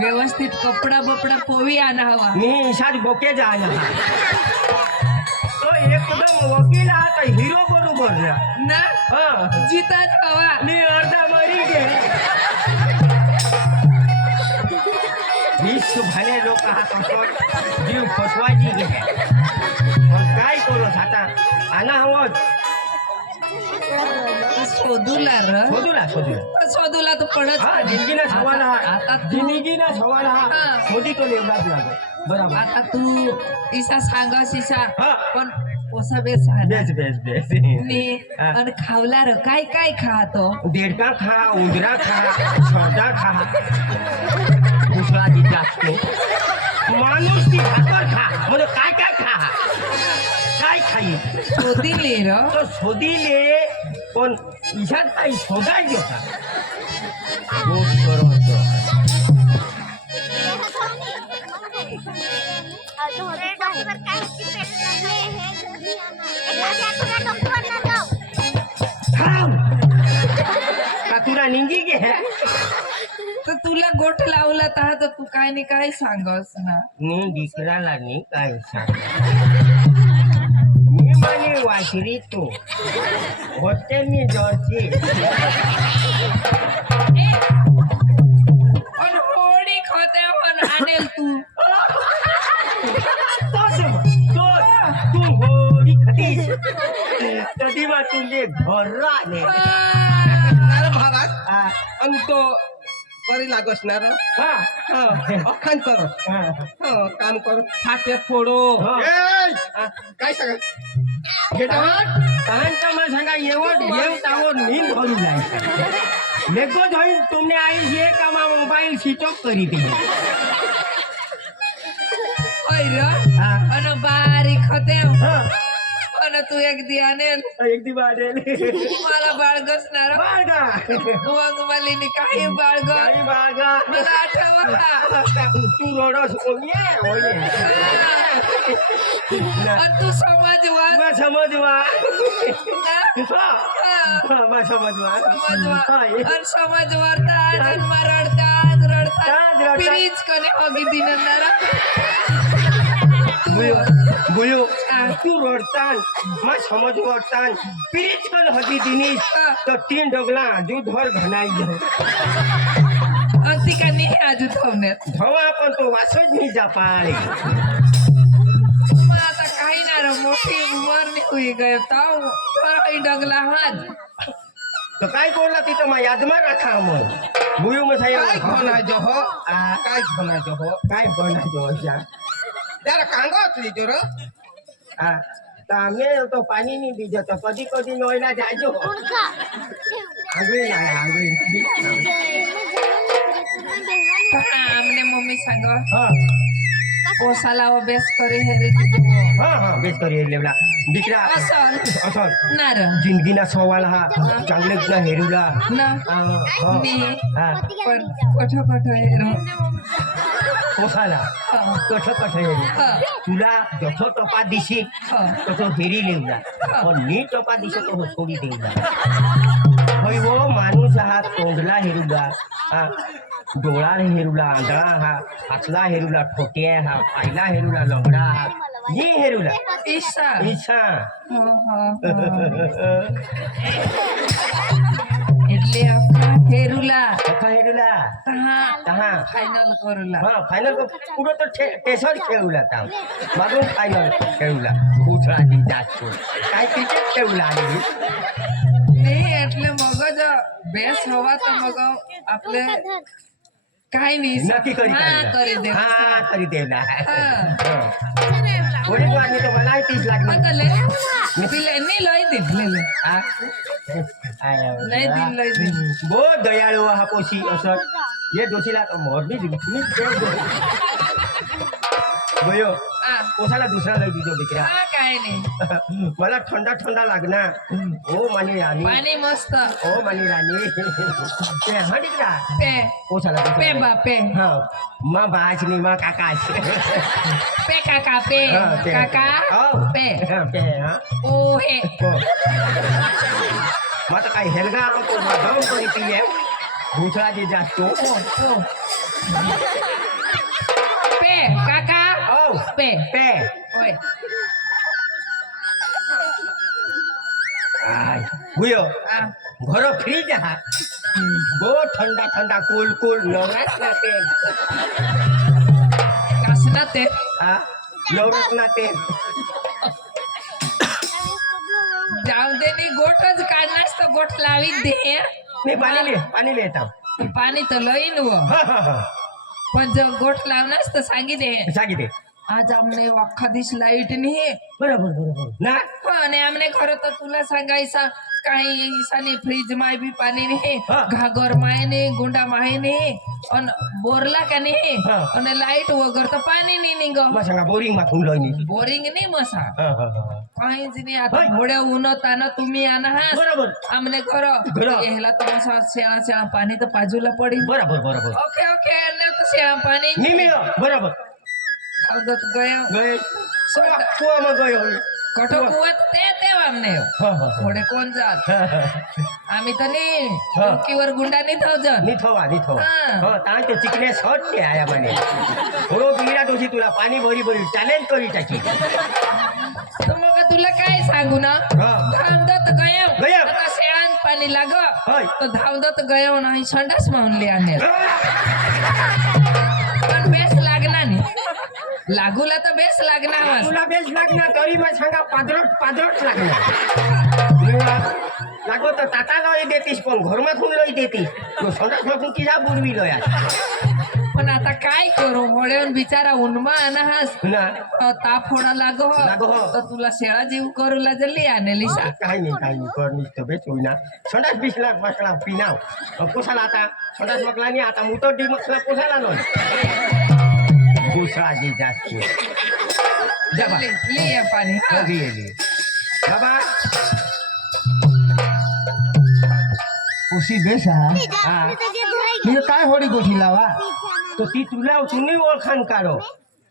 व्यवस्थित कपडा बपडा पोवी आणा हवा मी ईशाद बोके जाना तो एकदम वकील आता हिरो बरोबर ना हा जितात हवा मी अर्धा मरी गे 20 भले लोक हात जीव फसवायची गे पण काय करू आता आना हवं शोधूला र शोधूला तर पडत हा जिंदगीना सवाल हा आता जिंदगीना सवाल हा हा. शोधी तो लेवलाच लागो बरोबर आता तू इसा सांगस इसा हा. पण ओसा बेस बेस बेस बेस नी हा. आणि खावला र काय काय खातो देडका खा उंदरा खा शोधा खा दुसरा जास्त माणूस ती भाकर खा म्हणजे काय काय खा काय खाई शोधिले र तो शोधिले पण इशात काही शोधायचं का रोज करत का तुला निंगी घे तर तुला गोठ लावला तर तू काय नाही काय सांगस ना मी दिकराला नी काय सांग मी म्हणे वासरी तू होते मी जरची पण होडी खोते पण आणेल तू तू होडी खतीस कधी वा तुझे घर आले अरे भागात हा आणि तो करी लागसणार हा अखान कर हा काम कर फाटे फोडो काय सांगा कारण तर मला सांगा एवढ येऊ तावड नींद भरू जायचं लेखो होईल तुम्ही आई हे का मोबाईल स्विच ऑफ करी ती र अन बारीक होते अन तू एक दी आणेल एक दिवस मला बाळगसणार मग मला काही बाळग काही बागा मला आठवा तू रडस तू समाजवाद समजवा समाजवाद रडतात रडतात पिरीच कने होगी दिनंदारा बुयो तू रडतान मग समज रडतान पिरीच कन हती दिनीस तो 3 डगला जो धर घनाई जाऊ अति का नाही आजू थांबण्यात धवा पण तो वासच नाही जा पाळे मग आता काही ना रे मोठी उमर नाही हुई गए ताव थोड़ा डगला हात तो काय बोलला तिथं मग यादमा राखा मग बुयो मग काय खोना जो हो काय खोना जो हो काय बोला जोशा जरा कांगोतली जोर आम्ही तो पाणी नाही भिजत कधी कधी नोयला जायचो आगळी नाही आगळी आमने मम्मी सांग हा पोसाला अभ्यास करे हे रे हा हा बेस करी लेवला दिकरा असल असं ना र जिंदगीना सवाल हा चांगले तुला हेरूला ना मी हा पण कोठ कोठ हेरो पोसाला कठ कठ हेरू तुला जसं टपा दिशी तसं हेरी लेवला पण नी टपा दिसत तो सोडी देऊला होय वो माणूस हा तोंडला हेरूला हा डोळा हेरूला आंधळा हा हातला हेरूला ठोक्या हा पायला हेरूला लंगडा हा ये हेरूला ईशा ईशा એટલે આખા હેરુલા कथा हेरूला तहा तहा फाइनल करूला हा फायनल पुढं तर टेसर खेळूला आता मागून फायनल खेळूला खूप आधी जास्त काय क्रिकेट खेळूला आणि नाही એટલે મગજ બેસ હવા તો મગ આપણે કાઈ નહીં नक्की करी હા કરી દે हा करी देवला હા कोणी वाणी तो मला 30 लाख મત લે પેલે નહીં લઈ દે લે લે લઈ દે લઈ દે बो दयाळू हा पोशी असं हे दोशीला मोरनी दिली बयो હા पोसाला दुसरा लई दिजो दिकरा હા કાઈ નહીં मला थंडा थंडा लागणार ओ मानी राणी પાણી મસ્ત ओ मानी राणी ते हा दिकरा पे पोसाला पे बा पे हा मा बाच नाही मा काकाच पे काका पे काका पे पे हा ओ हे हो मग आता काय हेलगा दम करी पिये दुसरा जे जास्त ओ पे काका औ पे पे ओय આય ભૂયો આ ઘરો ફ્રીજ હા બહુ ઠંડા ઠંડા કુલ કુલ નવરત્ન તેલ કાસના તે હા નવરત્ન તેલ જાવ દે ની ગોટ જ કાઢનાસ તો ગોટ લાવી જ દે નહીં પાણી લેતા પાણી તો લઈને વો હા હા હા પણ જો ગોટ લાવનાસ તો सांगी दे જાગી દે आज आमने अख्खा दिवस लाईट नाही બરાબર બરાબર ના आणि आमने खरं तर तुला सांगायचा काही ईसाने फ्रीज माय बी पाणी नाही हा. घागर माय नाही गुंडा माय नाही अन बोरला का नाही हा. आणि लाईट वगैरे तर पाणी नाही निघ મસાંગા બોરિંગ માં ફૂલ લઈને बोरिंग नाही मसा હા હા હા काहीच नाही आता होय. घोड्या उन्ह ताना तुम्ही आणा हा બરાબર आमने खरं खरं. ह्याला तर मसा शेळा शेळा पाणी तर बाजूला पडी બરાબર બરાબર ओके ओके नाही तर शेळा पाणी નહીં મેળો બરાબર अवगत गया ગયે सोड. કુવામાં ગયો कठो कुवत ते आमने હા હા घोडे कोण जात હા હા आम्ही तर नाही हा. डोकीवर गुंडा नाही थावजन નહીં થવા હા. હા તાણ તો ચીકને શોટ કે આયા મને થોડો બીડા ડોસી तुला पाणी भरी भरी चॅलेंज करी टाकी तर मग तुला काय सांगू ना हा. धावदत गयो गयो. आता शेळान पाणी लाग होय. तर धावदत गयो नाही संडास मानले आम्ही पण बेस लागणार नाही लागूला तर बेस लागणार वास. तुला बेस लागणार तरी मग सांगा पादरोट पादरोट लागणार लागो तर ताता लई देतीस पण घरमाथून लई देतीस तो संडासमाथून किजा बुडवी लया पण आता काय करू होळेवन बिचारा उन्मा अनाहास ना ताप फोडा लागो लागो. तर तुला शेळा जीव करूला जल्ली आणली सा काही नाही कर निसतं बेस होईना संडास बिसला बसला पिनाव पोसाला आता संडास मकला नाही आता मुतो डी मकला पोसाला नाही पोसा जी जास्त जबा लिया पाणी हा. कधी येली बाबा उशी बेस हा हा म्हणजे काय होडी गोठी लावा तो ती तुला तुम्ही ओळखाण काढो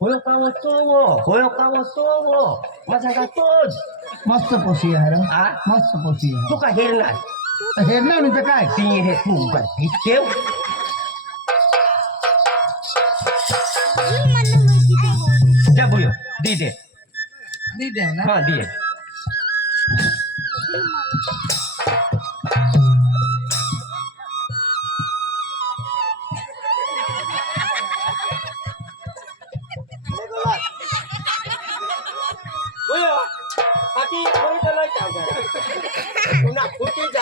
होय का तो होय का तो माझा का तोच मस्त पोशी आहे रे हा मस्त पोशी आहे तू का हेरणार हे ना म्हणजे काय ती रे तू का ठेव जा बोलो दी दे दी देव ना हाँ दिए बोलो बाकी कोई तो नहीं चाहता तूना फूटी जा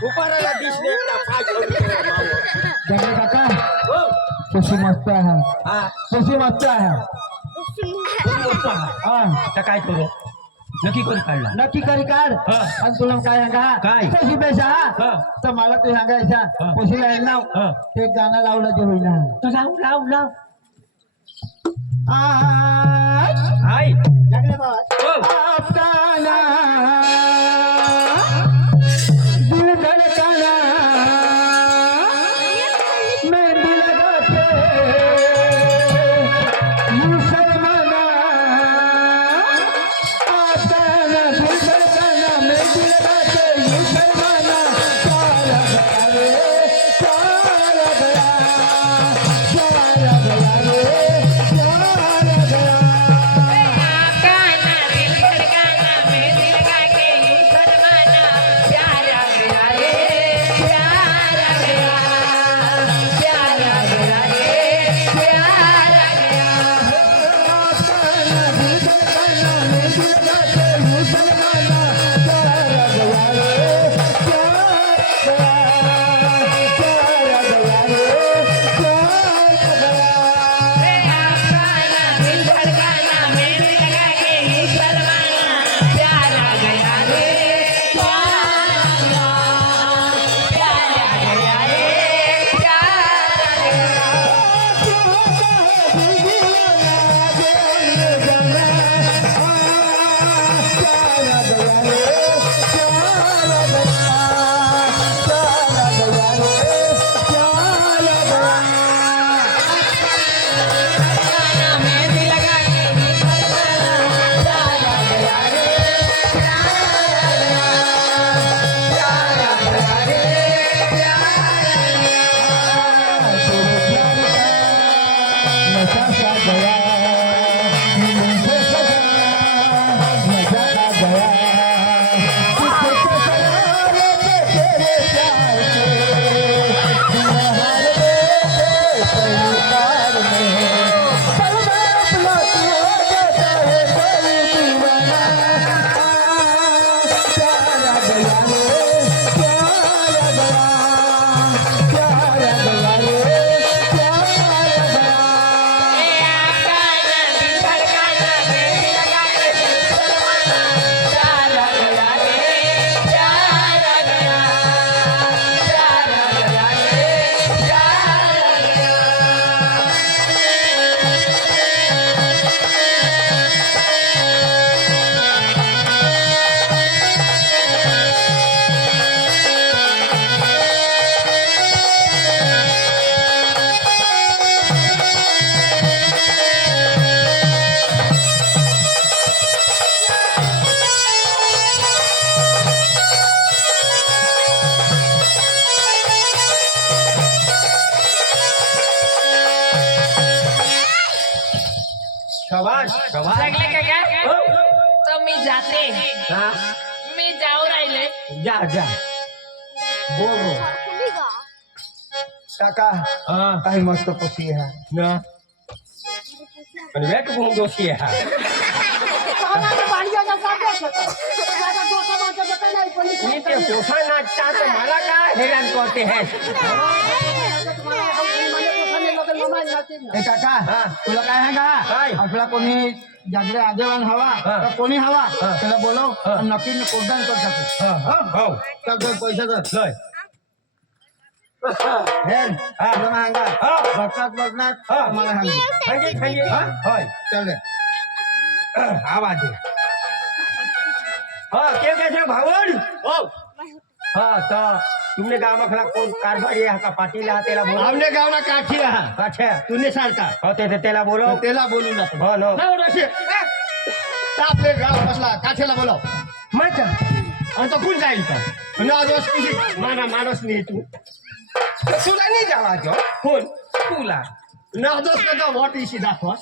ऊपर वाला डिश ने अपना फाज हो गया मावो जंगल काका ओ पोशी मस्त आहे हाँ पोशी मस्त आहे हा तर काय करू नक्की करून काढला नक्की करी काढ हा. आणि तुला काय सांगा काय? पोशी बेस हा हा. तर मला तू सांगायचा हा. पोशीला आहे नाव हा. ते गाणं लावलं जे होईना तर लाव लाव लाव आज हाय लागले बाबा ओ आपका नाम दिल धड़काना मैं दिल लगाते यूं शर्माना आपका नाम दिल धड़काना मैं दिल लगाते यूं शर्माना सारा गया रे सारा गया सारा गया रे सारा गया काना दिल धड़काना प्रवास प्रवास सगळे काका हो. तर मी जाते हा मी जाऊ राहिले जा जा बोल काका हा काय मस्त पक्षी आहे ना पण वेट घूम दोषी है मी ते पोसा नाचता तर मला काय हैराण करते हैं ए काका हा. तुला काय आहे काय? का आपला कोणी जागले आदेवान हवा हा. का कोणी हवा हा. त्याला बोलव हा. आणि नक्की कोणताही कर टाकू हो तर तो पैसा कर लय हेन हा. तुला मांगा हा. बघतात बघणार हा. मला सांगितलं खांगे खांगे होय चल रे आवाज दे हाँ क्या कैसे भावन ओ हाँ तो तुमने गाँव में खड़ा कौन कारभारी है का पार्टी ला तेला बोलो आमने गाव ना काठी रहा अच्छा तूने सारखा हाँ ते तेला बोलो त्याला बोलू ना हाँ नो आपले गाव बसला काठीला बोलव मत आणि तो कोण जाईल का ना दोष किसी माना मानस नहीं तू तुला नहीं जावा जो कौन तुला ना दोष का तो वोट इसी दाखवा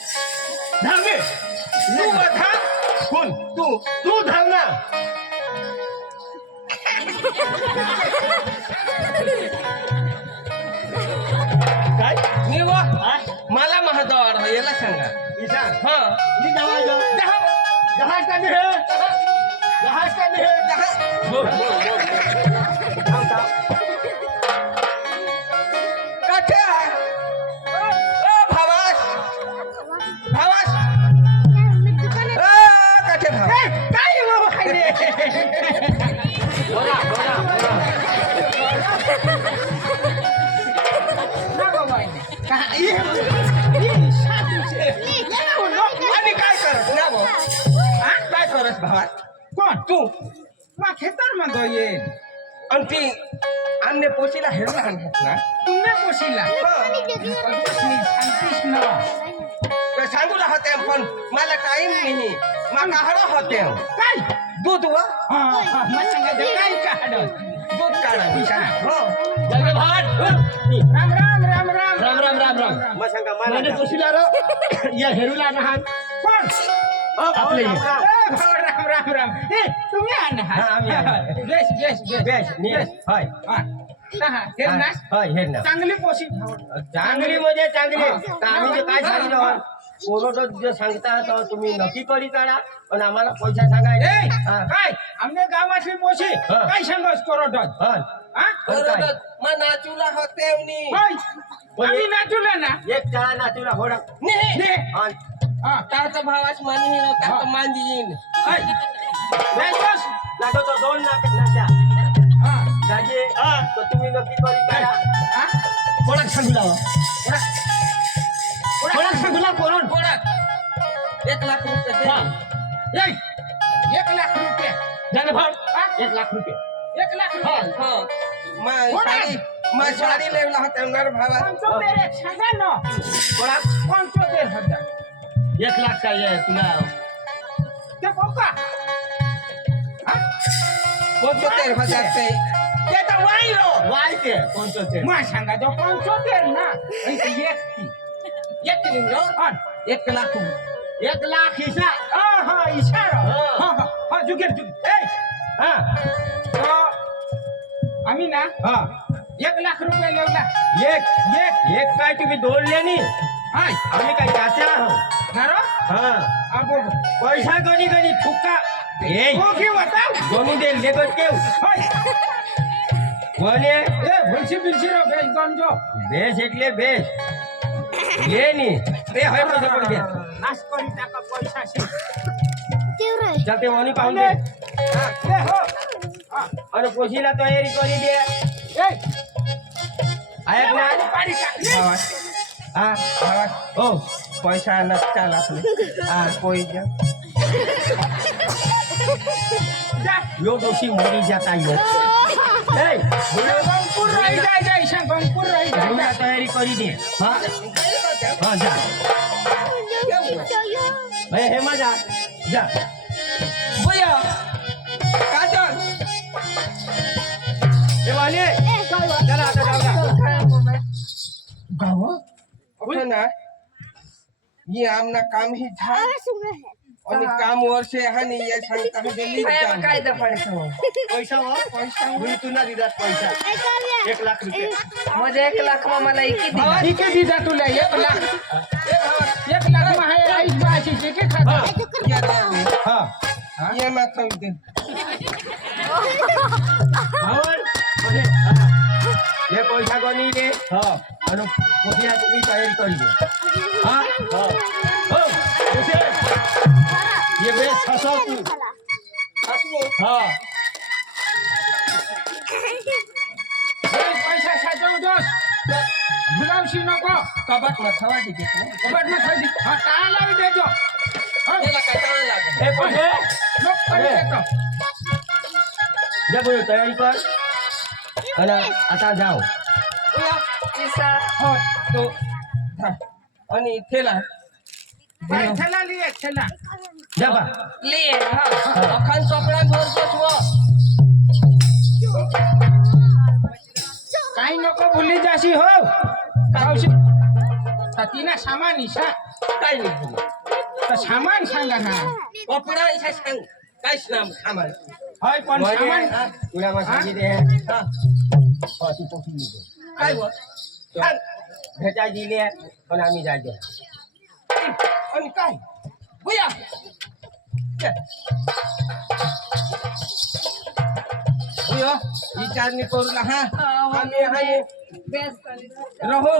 धामे तू बता कोण तू धाम ना काय मी व मला महत्वार हो याला सांगा ईशान हा नी जावा जो जहाज का नहीं है जहाज का नहीं है काठे ओ भावास भावास काठे भाव काय बाबा खाली बोला बोला बोला आणि काय करत ना भाऊ काय करत भावात कोण तू मा खेतर में गये आणि ती अन्य पोशीला हेरला आणत ना तुमने पोशीला शांतीश ना ते सांगू होते पण मला टाइम नाही माका हडो होते काय दूध व हा हा मग सांगायचं काय काढत दूध काढा हो जल्दी भाग राम राम राम राम राम राम राम राम मग सांगा मला मैंने पोशीला रो या हेरूला ना कोण आपले राम राम राम ए तुम्ही आण हा, आम्ही आहे. बेस बेस बेस बेस नीट हाय हे ना हाय हे ना चांगली पोशी चांगली म्हणजे चांगली तर आम्ही जे काय सांगितलं कोरोना जे सांगता तर तुम्ही नक्की करी काढा पण आम्हाला पैसा सांगायचे ए हा. काय आमने गावातली पोशी हा. काय सांगस कोरोडत हा. हा बरोबर मग नाचूला होते काय आम्ही नाचूला ना एक चहा नाचूला होडा नाही हा तारचा भावास मानी नव्हता मांदी येईन काय बेस लागतो तो 2 नाचा हा दाजी तर तुम्ही नक्की करी काढा हा कोणाक सांगू कोणाक सांगला कोण कोणाक 1 लाख रुपये दे. ए 1 लाख रुपये जाने भाग हा? 1 लाख रुपये 1 लाख रुपये हो कोणाक? मग साडी लेवला होता नर भावा कोणतो तेरे सांगा ना कोणाक कोणतो तेरे होता 1 लाख चाहिए तुला ते कोका कोणतो तेर होते ते तर वाईलो वायते कोणतं ते मग सांगा तो कोणतो तेरे ना ऐसे एक एक निघलो हा 1 लाख 1 लाख हिस्सा हा इशारा हा. हा हा हा जुगेर ए हा तो आम्ही ना हा 1 लाख रुपये लेवला एक काय तुम्ही 2 लेनी हाय आम्ही काय चाचा आहोत नारो हा आबो पैसा गणी गणी ठुका ए ओके बताओ दोन्ही दे लेगत केव हाय कोणे ए भलसी बिलसी रो बेस गंजो बेस એટલે બેસ લેની તે હોય તો પડી ગયા नाश करी टाका पैसा से ચાતે ઓની પાઉં દે ए हो हा અને પોસીલા તૈયારી કરી દે ए આયા ના पाडी टाकली भावास હા भावास ओ पैसा नसता आपले કોઈ જ जा यो दोषी मरी जाता यो ए गंगपुर रही जाए जाए ईशा गंगपुर रही जाए ભૂલા તૈયારી કરી દે હા હા જા ભાઈ હેમાં જા જા ભैया काजल એ વાલી चला आता जाऊ गाव उठे ना हे आमना काम ही झालं आणि काम वर्षे हा नाही हे सांगता हा गेली काय काय दफाडीचं मग पैसा वा पैसा मी तुला दिलास पैसा 1 लाख रुपये म्हणजे 1 लाख मग मला इकी दिला ठीक आहे दिदा तुला 1 लाख 1 लाख मग आहे आईस बाशी ठीक आहे खाता हा ये मैं खाऊ दे और ये पैसा कोणी दे आणि पोसिया तुम्ही तयारी करी दे हो जैसे ये बेस फसो तू पैसा साचव दोस भुलावशी नको कबाट में थवा दे कबाट में खाई हा काय लावी देतो त्याला काय करावं लागेल ए पैसे लोक करी देतो जा बोल तयारी कर आणि आता जाओ पैसा हो तो हा. आणि थेला थेला लिए थेला जा बा लिए हा अखान चोपडा भरतोच व काही नको भुली जाशी हो गावशी सतीना सामान इशा काय नाही तर सामान सांगा ना कपडा इसा सांग काहीच नाम सामान होय पण सामान तुला मग सांगितले हा तू पोसी दे काय व सांग भेटाय दिले पण आम्ही जायचो आणि काय बुया बुया विचारणी करू हा आम्ही आहे बेस करी रहो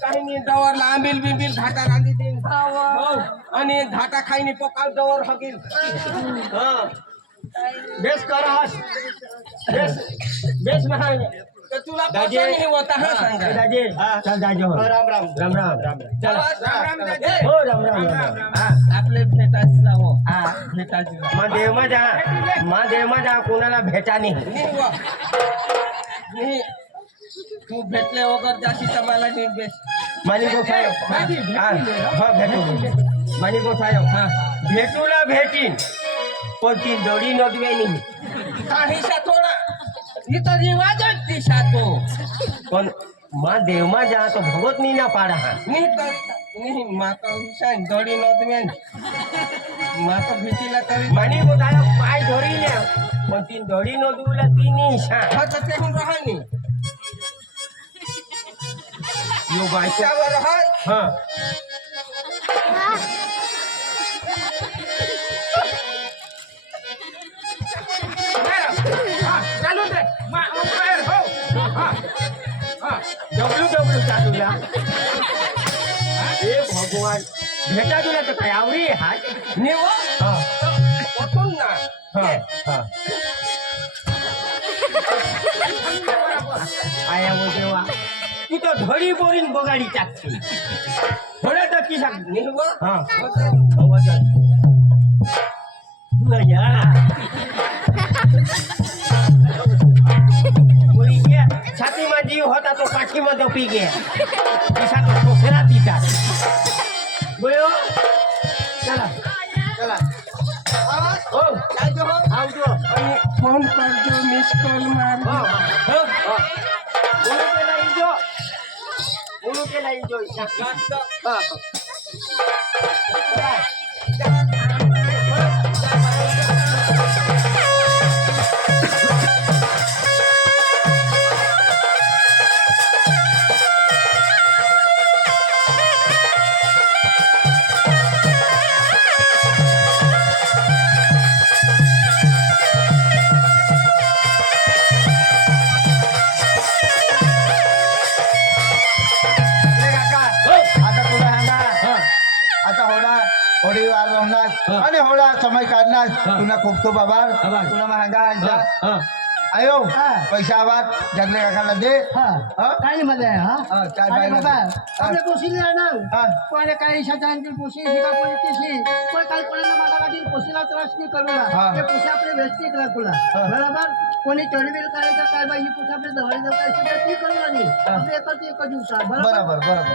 काही नाही दवरला आंबील बिंबील घाटा रांधी देईन हो आणि घाटा खाईनी पोकाल दवर हगील बेस करास बेस महान तर तुला दाजी पसंत नाही होता हा सांगा दाजी चल दाजी हो राम राम राम राम राम चल राम दाजी हो राम राम आपले भेटायचं जावं हा भेटायचं जावं मा देव माझा कोणाला भेटा नाही नाही तू भेटले वगैरे जाशी तर मला नीट बेस मानी गोठायो हा भेटू मानी गोठायो हा भेटूला भेटीन पण ती दडी नदवे नाही काहीसा थोडा इथं रिवाजच दिशा तो पण मा देव माझा तो भगवत नाही ना पाडा हा नाही माता विषय दडी नदवे माता भीतीला तरी मानी गोठायो पाय धरी ने पण ती दडी नदवला ती नाही शा हा तर ते राहा नाही यो बायको त्यावर हाय हा चालू दे बाहेर हो डब्ल्यू चालूला हे भगवान भेटा तुला तर काय आवडी हाय निव हा कुठून ना हा हा आया वो देवा तू तो धडी बोरीन बगाडी टाकते थोडा तर की सांग निव हा वजन नया बोली गया छाती में जीव होता तो काठी में दो पी गया ऐसा तो सोसेरा पीता बोलो चला चला ओ काय जो हो आओ जो आणि फोन करजो मिस कॉल मार हो हो बोलो के नहीं जो बोलो के नहीं जो हां होळी वाजवणार आणि होळा समय काढणार तुला खूप खूप आभार तुला महागा आयो पैसा आभार जगले काकाला दे काही मध्ये चार बायला आपले पोशीला ना हा. कोणी काही शतांची पोशी शिका कोणी तिशी कोणी काही कोणाला मागासाठी पोशीला त्रास नाही करू हा. ना ते पोशी आपले व्यवस्थित राखूला बरोबर कोणी चढबील करायचं काय बाई ही पोशी आपले जवळ जाऊ काय ती करू नाही आपले एकच दिवसात बरोबर बरोबर